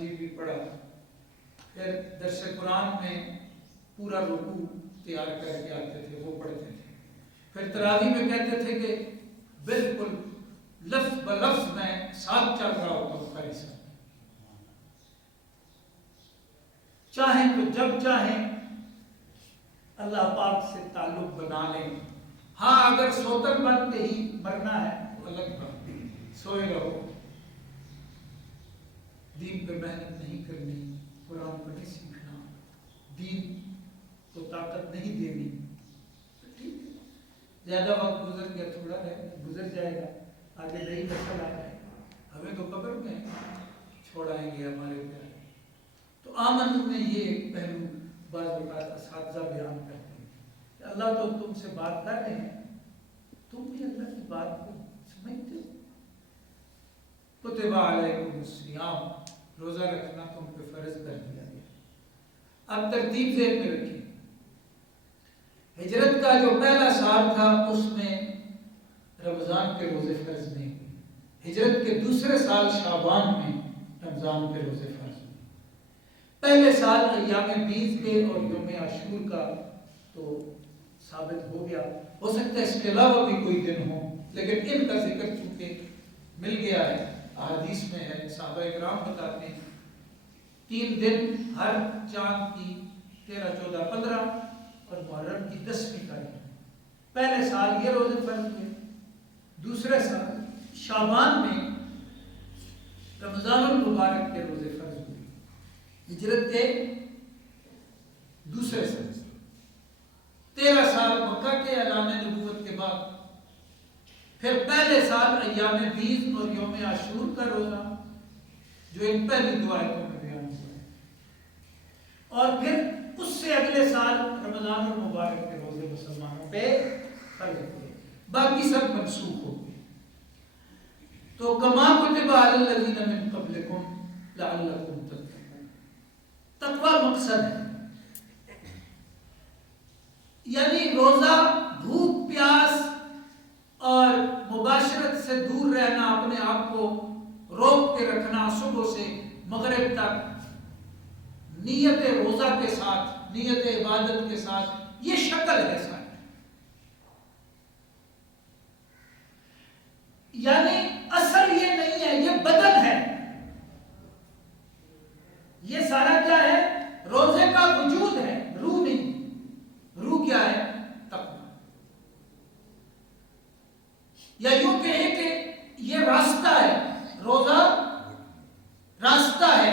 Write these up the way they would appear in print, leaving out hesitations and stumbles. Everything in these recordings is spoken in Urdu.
شریف بھی پڑھا، پھر درس قرآن میں پورا رکوع تیار کر کے آتے تھے، وہ پڑھتے تھے، پھر تراویح میں کہتے تھے کہ بالکل لفظ بلفظ میں ساتھ چل رہا ہوتا ہوں قاری صاحب، چاہیں تو جب چاہیں اللہ پاک سے تعلق بنا لیں، ہاں اگر سوتن بن کے ہی مرنا ہے تو الگ بات ہے، سوئے رہو، دین پہ محنت نہیں کرنی، قرآن کو نہیں سیکھنا، دین کو طاقت نہیں دینی، ٹھیک ہے، زیادہ وقت گزر گیا، تھوڑا گزر جائے گا، آگے نئی نسل آ جائے گا، ہمیں تو قبر میں چھوڑائیں گے ہمارے پیارے۔ تو آمن میں یہ ایک پہلو بعض اوقات اساتذہ بیان کرتے ہیں کہ اللہ تو تم سے بات کر رہے ہیں، تم بھی اللہ کی بات کو سمجھتے ہو؟ کتب علیکم الصیام، روزہ رکھنا تم پہ فرض کر دیا گیا۔ اب ترتیب ذہن میں رکھیے، ہجرت کا جو پہلا سال تھا اس میں رمضان کے روزے فرض نہیں ہوئے، ہجرت کے دوسرے سال شعبان میں رمضان کے روزے فرض ہوئے، پہلے سال ایام بیس کے اور یوم عاشور کا تو ثابت ہو گیا، ہو سکتا ہے اس کے علاوہ بھی کوئی دن ہو، لیکن ان کا ذکر چونکہ مل گیا ہے، احادیث میں ہے، صحابہ اکرام بتاتے ہیں 3 دن ہر چاند کی 13، 14، 15 اور محرم کی 10ویں تاریخ، پہلے سال یہ روزے فرض ہوئے، دوسرے سال شعبان میں رمضان المبارک کے روزے فرض ہوئے، ہجرت کے دوسرے سال، 13 سال مکہ کے اعلان نبوت کے بعد، پھر پہلے سال ایام بیس اور یوم عاشور کا روزہ جو ان پہلی دو آیتوں میں بیان ہوا ہے، اور پھر اس سے اگلے سال رمضان المبارک کے روزے مسلمانوں پہ فرض ہوئے، باقی سب منسوخ ہو گئے۔ تو کما کتب علی الذین من قبلکم لعلکم تتقون، تقوی مقصد ہے، یعنی روزہ بھوک پیاس اور مباشرت سے دور رہنا، اپنے آپ کو روک کے رکھنا صبح سے مغرب تک، نیت روزہ کے ساتھ، نیت عبادت کے ساتھ، یہ شکل ہے ساری، یعنی اصل یہ نہیں ہے، یہ بدن ہے، یہ سارا کیا ہے؟ روزے کا وجود ہے، روح نہیں، روح کیا ہے؟ تقویٰ، یا یوں کہیں کہ یہ راستہ ہے، روزہ راستہ ہے،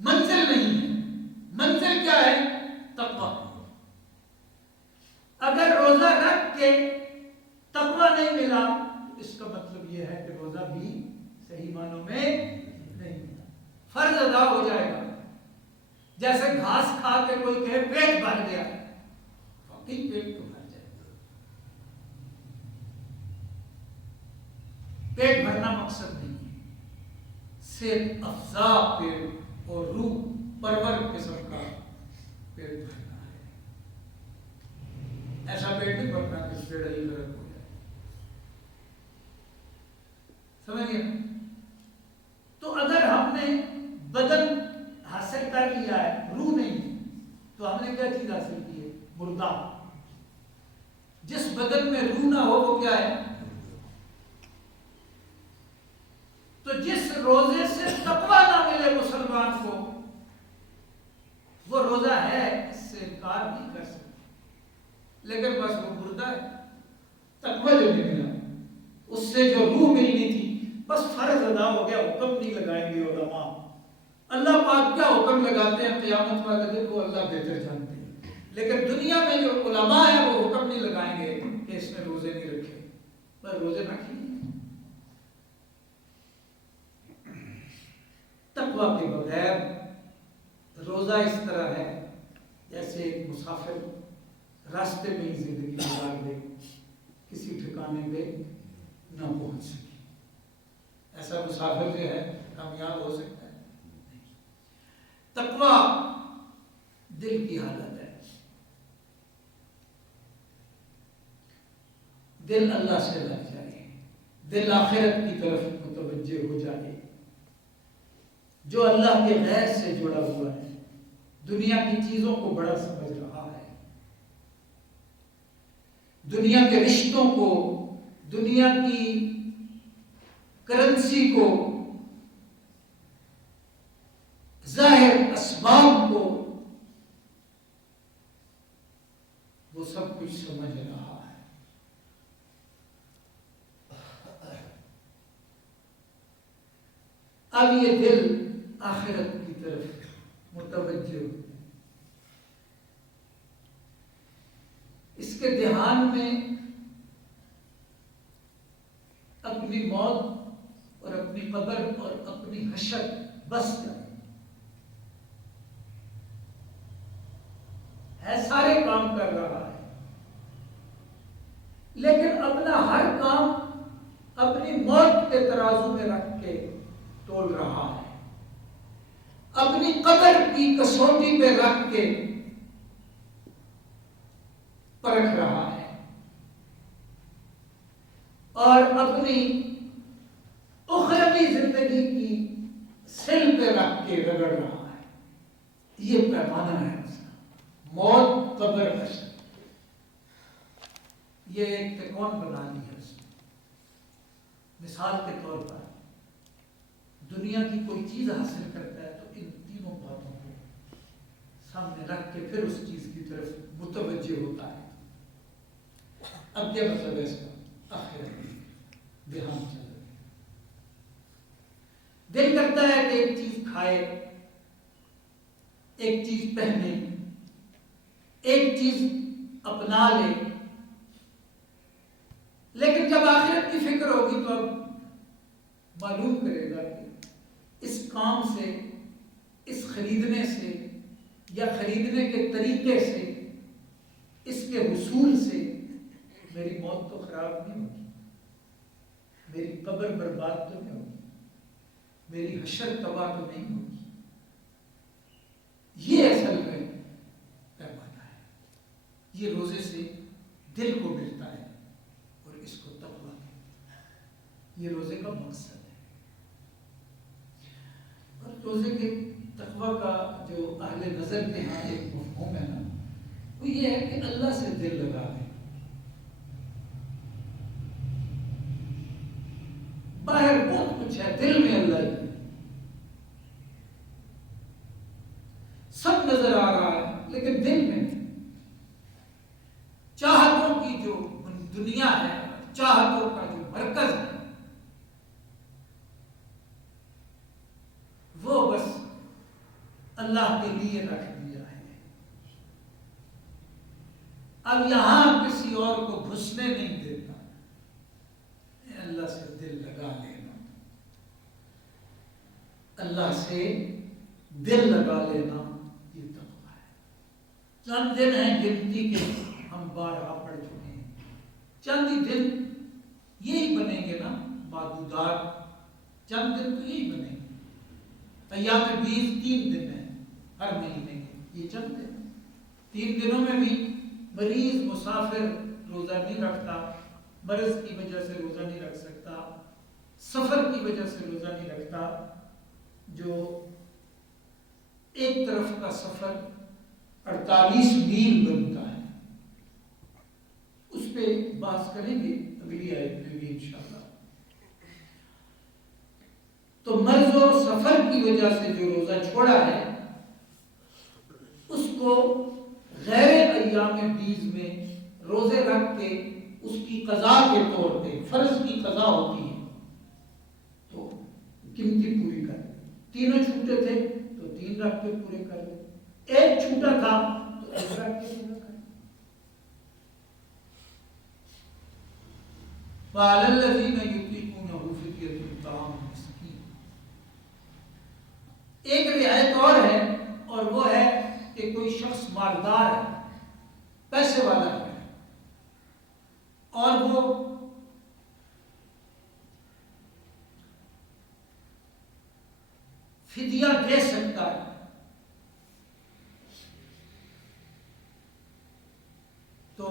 منزل نہیں ہے، منزل کیا ہے؟ تقویٰ۔ اگر روزہ رکھ کے تقویٰ نہیں ملا تو اس کا مطلب یہ ہے کہ روزہ بھی صحیح معنوں میں نہیں ملا، فرض ادا ہو جائے گا، جیسے گھاس کھا کے کوئی کہے پیٹ بھر گیا، واقعی پیٹ تو بھر جائے گا، پیٹ بھرنا مقصد نہیں ہے، صرف افزا پیٹ اور روح پرور قسم کا پیٹ بھرنا ہے، ایسا پیٹ نہیں بھرنا کہ پیڑ ہی غرق ہو جائے، سمجھ گئے؟ تو اگر ہم نے بدن حاصل کر لیا ہے، روح نہیں، تو ہم نے کیا چیز حاصل کی ہے؟ مردہ۔ جس بدن میں روح نہ ہو وہ کیا ہے؟ تو جس روزے سے تقویٰ نہ ملے مسلمان کو، وہ روزہ ہے، اس سے انکار نہیں کر سکتے، لیکن بس وہ مردہ ہے، تقویٰ جو نہیں ملا، اس سے جو روح ملنی تھی بس فرض ادا ہو گیا، حکم نہیں لگائیں گے علماء، اللہ پاک کیا حکم لگاتے ہیں قیامت والے دن وہ اللہ بہتر جانتے ہیں، لیکن دنیا میں جو علماء ہیں وہ حکم نہیں لگائیں گے کہ اس نے روزے نہیں رکھے، بس روزے رکھیں۔ تقویٰ کے بغیر روزہ اس طرح ہے جیسے ایک مسافر راستے میں ہی زندگی گزار دے، کسی ٹھکانے پہ نہ پہنچ سکے، ایسا مسافر جو ہے کامیاب ہو سکتا ہے؟ تقویٰ دل کی حالت ہے، دل اللہ سے لگ جائے، دل آخرت کی طرف متوجہ ہو جائے، جو اللہ کے غیر سے جڑا ہوا ہے، دنیا کی چیزوں کو بڑا سمجھ رہا ہے، دنیا کے رشتوں کو، دنیا کی کرنسی کو، ظاہر اسباب کو، وہ سب کچھ سمجھ رہا ہے۔ اب یہ دل آخرت کی طرف متوجہ ہو، اس کے دھیان میں اپنی موت اور اپنی قبر اور اپنی حشر بس جائے، سارے کام کر رہا ہے، لیکن اپنا ہر کام اپنی موت کے ترازو میں رکھ کے تول رہا ہے، اپنی قبر کی کسوٹی پہ رکھ کے پرکھ رہا ہے، اور اپنی اخروی زندگی کی سل پہ رکھ کے رگڑ رہا ہے۔ یہ پیمانہ ہے اس کا، موت، قبر، حشر، یہ ایک تکون بنا لی ہے اس نے۔ مثال کے طور پر دنیا کی کوئی چیز حاصل کرتا ہے تو ان تینوں باتوں کو سامنے رکھ کے پھر اس چیز کی طرف متوجہ ہوتا ہے۔ اب کیا مطلب ہے اس کا؟ آخرت دھیان چل رہا ہے، دل کرتا ہے کہ ایک چیز کھائے، ایک چیز پہنے، ایک چیز اپنا لے، لیکن جب آخرت کی فکر ہوگی تو اب معلوم کرے گا کہ اس کام سے، اس خریدنے سے یا خریدنے کے طریقے سے، اس کے حصول سے میری موت تو خراب نہیں ہوگی، میری قبر برباد تو نہیں ہوگی، میری حشر تباہ تو نہیں ہوگی۔ یہ اصل میں پیمانہ ہے، یہ روزے سے دل کو ملتا ہے اور اس کو تقویٰ کہتے ہیں۔ یہ روزے کا مقصد ہے، اور روزے کے تقویٰ کا جو اہل نظر کے ہاں ایک مفہوم ہے نا، وہ یہ ہے کہ اللہ سے دل لگا لیں۔ باہر بہت کچھ ہے، دل میں اللہ ہی ہے، سب نظر آ رہا ہے لیکن دل میں چاہتوں کی جو دنیا ہے، چاہتوں کا جو مرکز ہے، وہ بس اللہ کے لیے رکھ دیا ہے۔ اب یہاں کسی اور کو گھسنے نہیں دیتا، اللہ سے دل لگا لینا، اللہ سے دل لگا لینا، یہ تقویٰ ہے۔ چند دن ہیں گنتی کے، ہم بارہا پڑھ چکے ہیں، چند ہی دن یہی بنیں گے نا معدودات، چند دن تو یہی بنیں گے۔ ایام 20 3 دن ہیں ہر مہینے کے، یہ چند دن، 3 دنوں میں بھی مریض مسافر روزہ نہیں رکھتا، مرض کی وجہ سے روزہ نہیں رکھ سکتا، سفر کی وجہ سے روزہ نہیں رکھتا۔ جو ایک طرف کا سفر 48 میل بنتا ہے، اس پہ بحث کریں گے اگلی آیت میں بھی انشاءاللہ۔ تو مرض اور سفر کی وجہ سے جو روزہ چھوڑا ہے، اس کو غیر ایام 20 میں روزے رکھ کے اس کی قضا کے طور پہ، فرض کی قضا ہوتی ہے تو قیمتی پوری کر، تینوں چھوٹے تھے تو 3 رکھ کے پورے کر لے، ایک چھوٹا تھا تو 1 رکھ کے پورا کر لے۔ وَعَلَى الَّذِينَ يُطِيقُونَهُ فِدْيَةٌ طَعَامُ مِسْكِينٍ۔ ایک رعایت اور ہے، اور وہ ہے کہ کوئی شخص مالدار ہے، پیسے والا ہے، اور وہ فدیہ دے سکتا ہے، تو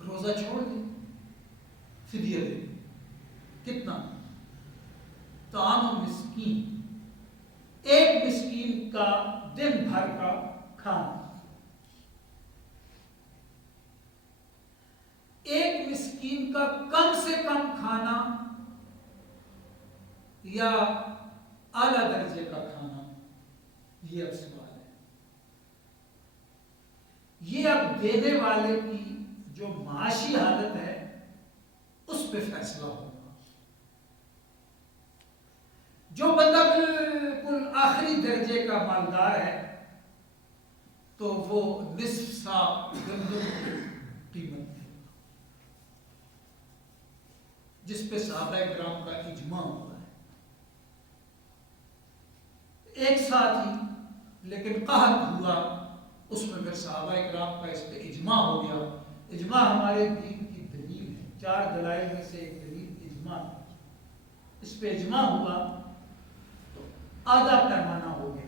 روزہ چھوڑ دے، فدیہ دے۔ کتنا؟ طعام مسکین، ایک مسکین کا دن بھر کا کھانا. ایک مسکین کا کم سے کم کھانا یا اعلی درجے کا کھانا، یہ اب سوال ہے. یہ اب دینے والے کی جو معاشی حالت ہے اس پہ فیصلہ ہوگا. جو بندہ بالکل آخری درجے کا مالدار ہے تو وہ نصف سا گندم کی قیمت دے گا، جس پہ صحابہ کرام کا اجماع ہوا ہے. ایک ساتھ ہی لیکن قحط ہوا، اس میں پھر صحابہ کرام کا اس پہ اجماع ہو گیا. اجماع ہمارے دین کی دلیل ہے، 4 دلائل میں سے ایک دلیل اجماع ہے. اس پہ اجماع ہوا تو آدھا پیمانہ ہو گیا،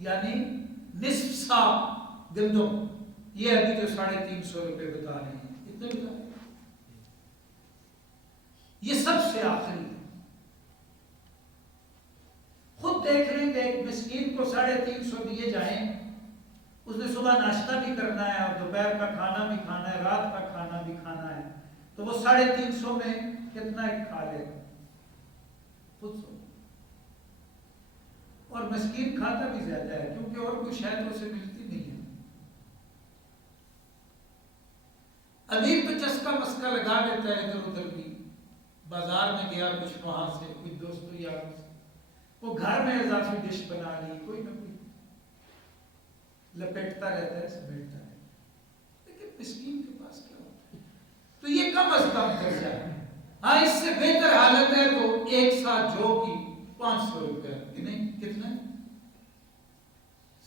یعنی نصف سا گندم. یہ ابھی تو 350 روپے بتا رہے ہیں، اتنے بتا رہے ہیں. یہ سب سے آخری ہے. خود دیکھ لیں کہ ایک مسکین کو 350 دیے جائیں، اس نے صبح ناشتہ بھی کرنا ہے اور دوپہر کا کھانا بھی کھانا ہے، رات کا کھانا بھی کھانا ہے، تو وہ 350 میں کتنا کھا لے گا خود سو. اور مسکین کھاتا بھی زیادہ ہے کیونکہ اور کوئی شاید اسے ملتی نہیں ہے. امیر تو چسکا مسکا لگا لیتا ہے ادھر ادھر بھی، بازار میں گیا کچھ وہاں سے کچھ دوستوں یا وہ گھر میں اضافی ڈش بنا لی، کوئی نہ کوئی لپیٹتا رہتا ہے، سمیٹتا ہے. لیکن مسکین کے پاس کیا ہوتا ہے؟ تو یہ کم از کم درجہ ہے. ہاں اس سے بہتر حالت ہے تو ایک ساتھ جو کی 500 روپے کہ نہیں، کتنا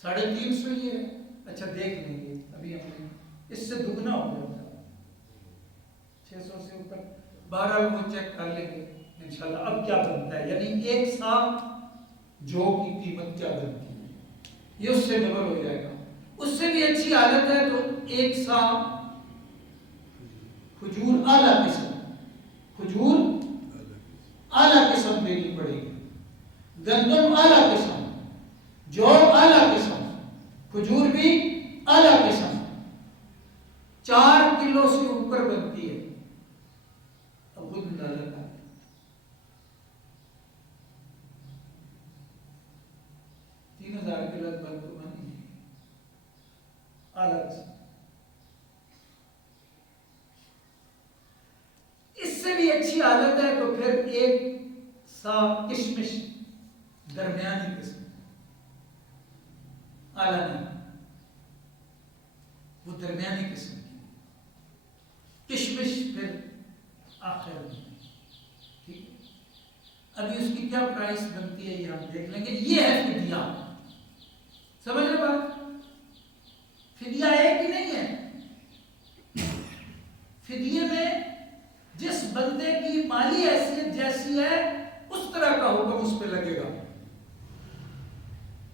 350 یہ ہے. اچھا دیکھ لیں گے ابھی ہم نے اس سے دگنا ہو جاتا ہے 600 سے اوپر. بہرحال وہ چیک کر لیں گے انشاءاللہ اب کیا بنتا ہے، یعنی ایک ساتھ جو کی قیمت کیا بنتی ہے. یہ اس سے ڈبل ہو جائے گا. اس سے بھی اچھی حالت ہے تو ایک سا کھجور اعلیٰ قسم، کھجور اعلیٰ قسم دینی پڑے گی، گندم اعلیٰ قسم، جو اعلیٰ قسم، کھجور بھی اعلیٰ قسم. 4 کلو سے اوپر بنتی ہے. اب خود اندازہ کر 3000 کے لگ بھگ تو بنی ہے اعلیٰ قسم. اس سے بھی اچھی حالت ہے تو پھر ایک سا کشمش درمیانی قسم، اعلیٰ نہیں، وہ درمیانی قسم کی کشمش پھر آخر میں. ٹھیک ہے، ابھی اس کی کیا پرائس بنتی ہے یہ ہم دیکھ لیں گے. یہ ہے فدیہ. سمجھ لو بات، فدیہ ایک ہی نہیں ہے. فدیے میں جس بندے کی مالی حیثیت جیسی ہے اس طرح کا حکم اس پہ لگے گا.